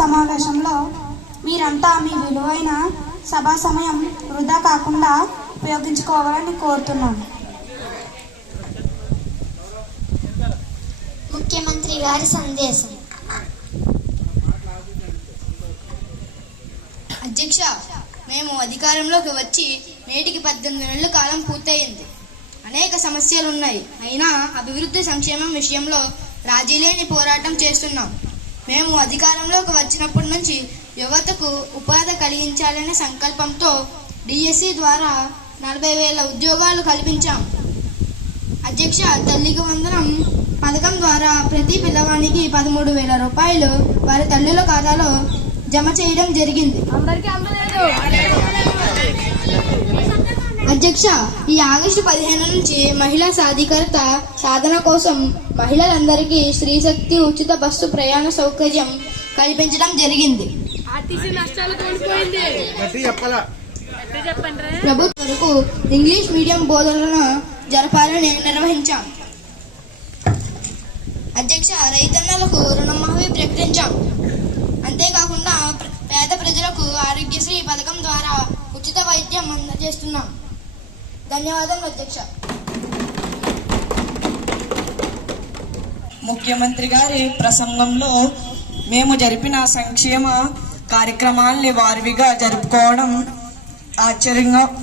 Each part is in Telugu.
సమావేశంలో మీరంతా మీ విలువైన సభా సమయం వృధా కాకుండా ఉపయోగించుకోవాలని కోరుతున్నాను. ముఖ్యమంత్రి గారి సందేశం. అధ్యక్ష, మేము అధికారంలోకి వచ్చి నేటికి 18 నెలల కాలం పూర్తయింది. అనేక సమస్యలు ఉన్నాయి. అయినా అభివృద్ధి సంక్షేమం విషయంలో రాజీలేని పోరాటం చేస్తున్నాం. మేము అధికారంలోకి వచ్చినప్పటి నుంచి యువతకు ఉపాధి కలిగించాలనే సంకల్పంతో డిఎస్సి ద్వారా 40,000 ఉద్యోగాలు కల్పించాం. అధ్యక్ష, తల్లికి వందనం పథకం ద్వారా ప్రతి పిల్లవానికి 13,000 రూపాయలు వారి తల్లుల ఖాతాలో జమ చేయడం జరిగింది. అధ్యక్ష, ఈ ఆగస్టు 15 నుంచి మహిళా సాధికారత సాధన కోసం మహిళలందరికీ స్త్రీశక్తి ఉచిత బస్సు ప్రయాణ సౌకర్యం కల్పించడం జరిగింది. ప్రభుత్వం వరకు ఇంగ్లీష్ మీడియం బోధనలను జరపాలని నిర్వహించాం. అధ్యక్ష, రైతన్నలకు రుణమాఫీ ప్రకటించాం. అంతేకాకుండా పేద ప్రజలకు ఆరోగ్యశ్రీ పథకం ద్వారా ఉచిత వైద్యం అందజేస్తున్నాం. ధన్యవాదాలు అధ్యక్ష. ముఖ్యమంత్రి గారి ప్రసంగంలో మేము జరిపిన సంక్షేమ కార్యక్రమాల్ని వారివిగా జరుపుకోవడం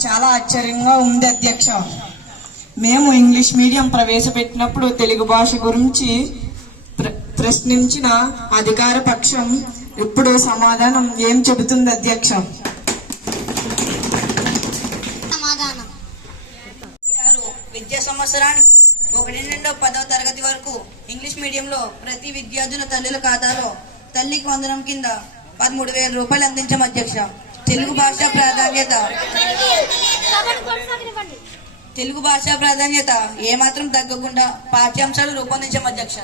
చాలా ఆశ్చర్యంగా ఉంది అధ్యక్ష. మేము ఇంగ్లీష్ మీడియం ప్రవేశపెట్టినప్పుడు తెలుగు భాష గురించి ప్రశ్నించిన అధికార పక్షం ఇప్పుడు సమాధానం ఏం చెబుతుంది అధ్యక్ష? సమాధానం. విద్యా సంవత్సరానికి 1 నుండి 10వ తరగతి వరకు ఇంగ్లీష్ మీడియంలో ప్రతి విద్యార్థుల తల్లుల ఖాతాలో తల్లికి వందనం కింద 13,000 రూపాయలు అందించాం అధ్యక్ష. తెలుగు భాష ప్రాధాన్యత ఏమాత్రం తగ్గకుండా పాఠ్యాంశాలు రూపొందించాం అధ్యక్ష.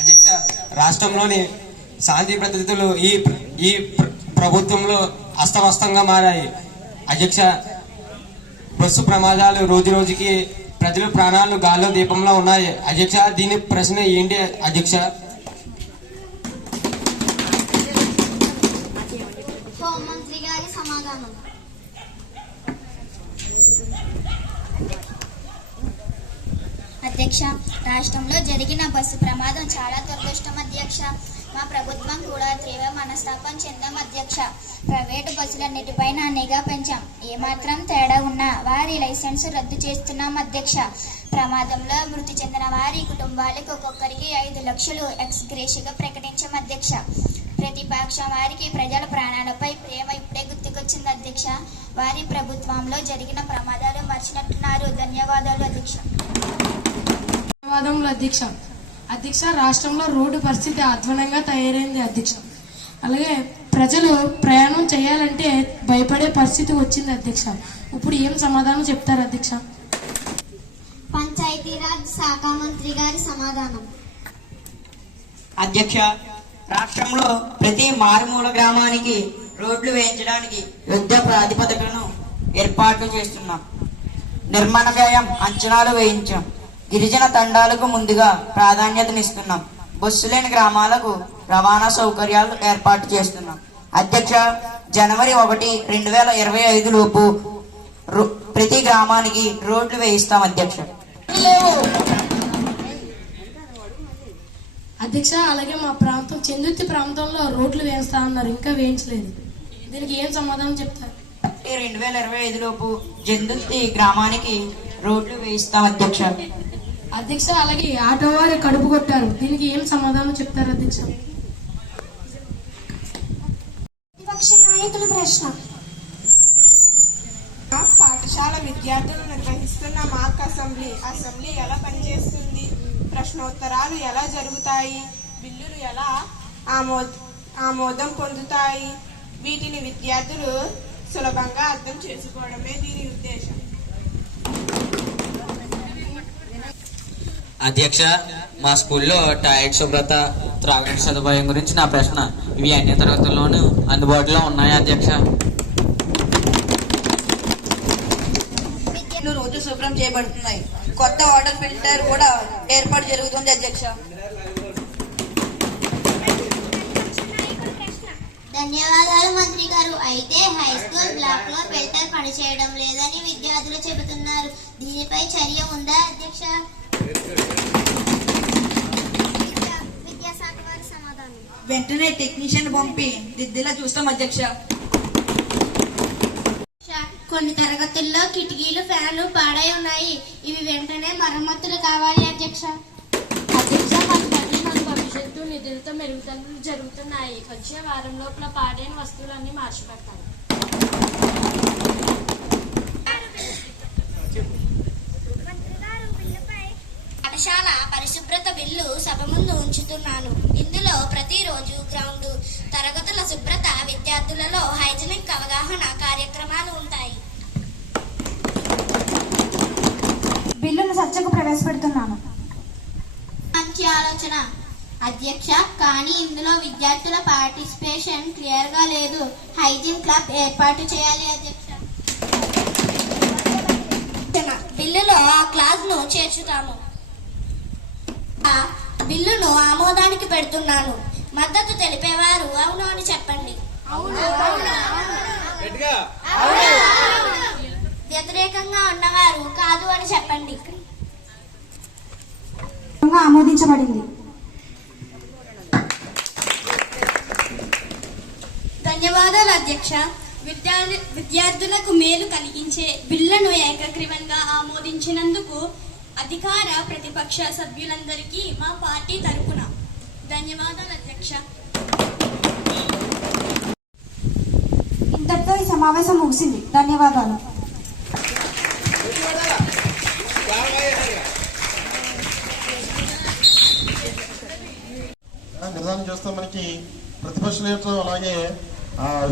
అధ్యక్ష, రాష్ట్రంలోని శాంతి భద్రతలు ఈ ప్రభుత్వంలో అస్తవ్యస్తంగా మారాయి. అధ్యక్ష, బస్సు ప్రమాదాలు రోజు రోజుకి ప్రజల ప్రాణాలు గాల్లో దీపంలో ఉన్నాయి. అధ్యక్ష, దీని ప్రశ్న ఏంటి అధ్యక్ష? హోంమంత్రి గారి సమాధానం. అధ్యక్ష, రాష్ట్రంలో జరిగిన బస్సు ప్రమాదం చాలా దురదృష్టం అధ్యక్ష. మా ప్రభుత్వం కూడా తీవ్ర మనస్తాపం చెందాం అధ్యక్ష. ప్రైవేటు బస్సులన్నిటిపైన నిఘా పెంచాం. ఏమాత్రం తేడా ఉన్నా వారి లైసెన్స్ రద్దు చేస్తున్నాం అధ్యక్ష. ప్రమాదంలో మృతి చెందిన వారి కుటుంబాలకు ఒక్కొక్కరికి 5 లక్షలు ఎక్స్ గ్రేషియగా ప్రకటించాం అధ్యక్ష. ప్రతిపక్షం వారికి ప్రజల ప్రాణాలపై ప్రేమ ఇప్పుడే గుర్తుకొచ్చింది అధ్యక్ష. వారి ప్రభుత్వంలో జరిగిన ప్రమాదాలు మర్చినట్టున్నారు. ధన్యవాదాలు అధ్యక్ష. ధన్యవాదములు అధ్యక్ష. అధ్యక్ష, రాష్ట్రంలో రోడ్డు పరిస్థితి అధ్వానంగా తయారైంది అధ్యక్ష. అలాగే ప్రజలు ప్రయాణం చేయాలంటే భయపడే పరిస్థితి వచ్చింది అధ్యక్ష. ఇప్పుడు ఏం సమాధానం చెప్తారు అధ్యక్ష? పంచాయతీరాజ్ శాఖ మంత్రి గారి సమాధానం. అధ్యక్ష, రాష్ట్రంలో ప్రతి మారుమూల గ్రామానికి రోడ్లు వేయించడానికి యుద్ధ ప్రాతిపదికను ఏర్పాట్లు చేస్తున్నాం. నిర్మాణ వ్యయం అంచనాలు వేయించాం. గిరిజన తండాలకు ముందుగా ప్రాధాన్యతనిస్తున్నాం. బస్సు లేని గ్రామాలకు రవాణా సౌకర్యాలు ఏర్పాటు చేస్తున్నాం. అధ్యక్ష, జనవరి 1, 2025 లోపు ప్రతి గ్రామానికి రోడ్లు వేయిస్తాం అధ్యక్ష. అధ్యక్ష, అలాగే మా ప్రాంతం చెందుర్తి ప్రాంతంలో రోడ్లు వేస్తా అన్నారు, ఇంకా వేయించలేదు. దీనికి ఏం సమాధానం చెప్తారు? 2025 లోపు చెందుర్తి గ్రామానికి రోడ్లు వేయిస్తాం అధ్యక్ష. అధ్యక్ష, అలాగే ఆటో వారు కడుపు కొట్టారు, దీనికి ఏం సమాధానం చెప్తారు అధ్యక్ష? విపక్ష నాయకుల ప్రశ్న. పాఠశాల విద్యార్థులు నిర్వహిస్తున్న మాక్ అసెంబ్లీ ఎలా పనిచేస్తుంది? ప్రశ్నోత్తరాలు ఎలా జరుగుతాయి? బిల్లులు ఎలా ఆమోదం పొందుతాయి? వీటిని విద్యార్థులు సులభంగా అర్థం చేసుకోవడమే దీని ఉద్దేశం. అధ్యక్ష, మా స్కూల్లో టాయిలెట్ శుభ్రత, త్రాగునీటి సదుపాయం గురించి నా ప్రశ్న. ఇవి అన్ని తరగతుల్లోనూ అందుబాటులో ఉన్నాయా అధ్యక్ష? రోజు శుభ్రం చేయబడుతున్నాయి. కొత్త వాటర్ ఫిల్టర్ కూడా ఏర్పాటు జరుగుతుంది అధ్యక్ష. ధన్యవాదాలు మంత్రి గారు. అయితే హై స్కూల్ బ్లాక్ లో ఫిల్టర్ పనిచేయడం లేదని విద్యార్థులు చెబుతున్నారు. దీనిపై చర్య ఉందా అధ్యక్ష? విద్యాశాఖ వారి సమాధానం. వెంటనే టెక్నీషియన్ పంపి దిద్దేలా చూస్తాం అధ్యక్ష. కొన్ని తరగతుల్లో కిటికీలు ఫ్యాన్లు పాడై ఉన్నాయి. ఇవి వెంటనే మరమ్మతులు కావాలి అధ్యక్ష. అధ్యక్ష, మన భవిష్యత్తు నిధులతో మెరుగుదలలు జరుగుతున్నాయి. వచ్చే వారం లోపల పాడైన వస్తువులన్నీ మార్చిపెడతాయి. పాఠశాల పరిశుభ్రత బిల్లు సభ ముందు ఉంచుతున్నాను. ఇందులో ప్రతిరోజు గ్రౌండ్, తరగతుల శుభ్రత, విద్యార్థులలో హైజీనిక్ అవగాహన కార్యక్రమాలు ఉంటాయి. బిల్లును చర్చకు ప్రవేశపెడుతున్నాను. మంచి ఆలోచన అధ్యక్ష, కానీ ఇందులో విద్యార్థుల పార్టిసిపేషన్ క్లియర్ గా లేదు. హైజీన్ క్లబ్ ఏర్పాటు చేయాలి అధ్యక్ష. బిల్లులో ఆ క్లాస్ ను చేర్చుతాము. ఆ బిల్లును ఆమోదానికి పెడుతున్నాను. మద్దతు తెలిపేవారు అవును అని చెప్పండి. వ్యతిరేకంగా ఉన్నవారు కాదు అని చెప్పండి. ఆమోదించబడింది. ధన్యవాదాలు అధ్యక్ష. విద్యార్థులకు మేలు కలిగించే బిల్లును ఏకగ్రీవంగా ఆమోదించినందుకు అధికార ప్రతిపక్ష సభ్యులందరికీ మా పార్టీ తరపున ధన్యవాదాలు అధ్యక్ష. ఇంతటితో ఈ సమావేశం ముగిసింది. ధన్యవాదాలు. నిర్ధారణ చేస్తే మనకి ప్రతిపక్ష నేతలు అలాగే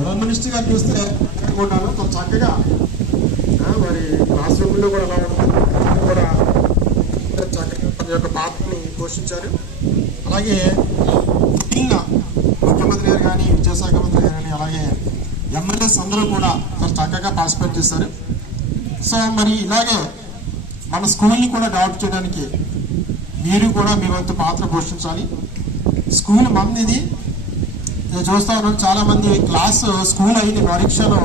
హోమ్ మినిస్టర్ గారు చూస్తే అనుకుంటాను చక్కగా మరి క్లాస్ రూమ్లో కూడా ఎలా ఉంటుంది కూడా చక్కగా తన యొక్క పాత్రని పోషించారు. అలాగే ముఖ్యంగా ముఖ్యమంత్రి గారు కానీ, విద్యాశాఖ మంత్రి గారు కానీ, అలాగే ఎమ్మెల్యేస్ అందరూ కూడా చాలా చక్కగా పార్టిసిపేట్ చేశారు. సో మరి ఇలాగే మన స్కూల్ని కూడా డెవలప్ చేయడానికి మీరు కూడా మీ వంతు పాత్ర పోషించాలి. స్కూల్ మందిది నేను చూస్తా ఉన్నాను, చాలా మంది క్లాస్ స్కూల్ అయింది పరీక్షలో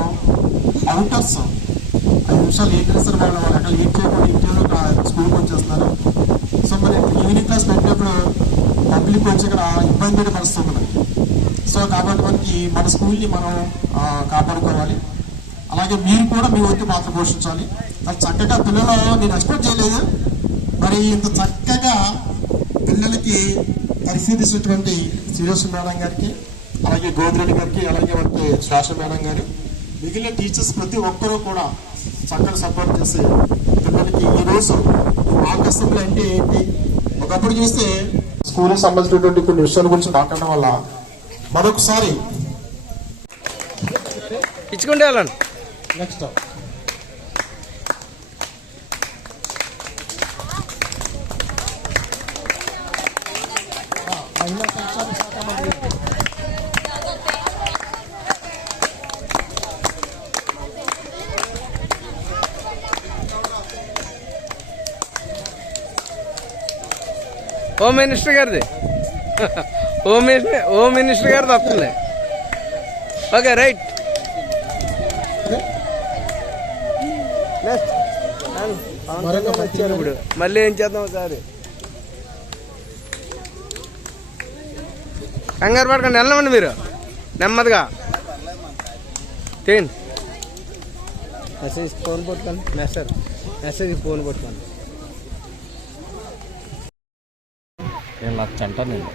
అవుటర్స్ 5 నిమిషాలు లేట్ చేస్తారు. వాళ్ళు అక్కడ లేట్ చేయకుండా ఇంటిలో స్కూల్కి వచ్చేస్తున్నారు. సో మరి ఈవినింగ్ క్లాస్ పెట్టినప్పుడు పబ్లిక్ వచ్చి ఇక్కడ ఇబ్బంది పడే పరిస్థితి ఉంది. సో కాబట్టి మనకి మన స్కూల్ని మనం కాపాడుకోవాలి. అలాగే మీరు కూడా మీ వంతు పాత్ర పోషించాలి. అది చక్కగా పిల్లలు నేను ఎక్స్పెక్ట్ చేయలేదు, మరి ఇంత చక్కగా పిల్లలకి పరిశీలిస్తున్నటువంటి శ్రీనివాస మేడం గారికి, అలాగే గోవిందరెడ్డి గారికి, అలాగే మనకి శ్వాస మేడం గారు, మిగిలిన టీచర్స్ ప్రతి ఒక్కరూ కూడా చక్కగా సపోర్ట్ చేసి పిల్లలకి ఈరోజు మాక్ అసెంబ్లీ అంటే ఏంటి, ఒకప్పుడు చూస్తే స్కూల్కి సంబంధించినటువంటి కొన్ని విషయాల గురించి మాట్లాడడం వల్ల మరొకసారి ఇచ్చుకుంటే నెక్స్ట్ మహిళా సంక్షేమ శాఖ మంత్రి హోమ్ మినిస్టర్ గారిది హోమ్ మినిస్టర్ గారిది వస్తుంది. Okay right. ఇప్పుడు మళ్ళీ ఏం చేద్దాం ఒకసారి. కంగారు పడకండి, వెళ్ళమండి మీరు నెమ్మదిగా. తేండి మెసేజ్ ఫోన్ పట్టుకోండి, మెసేజ్ ఫోన్ పట్టుకోండి. నేను లక్ష అంటాను, నేను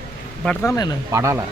పడతాను, నేను పడాలా.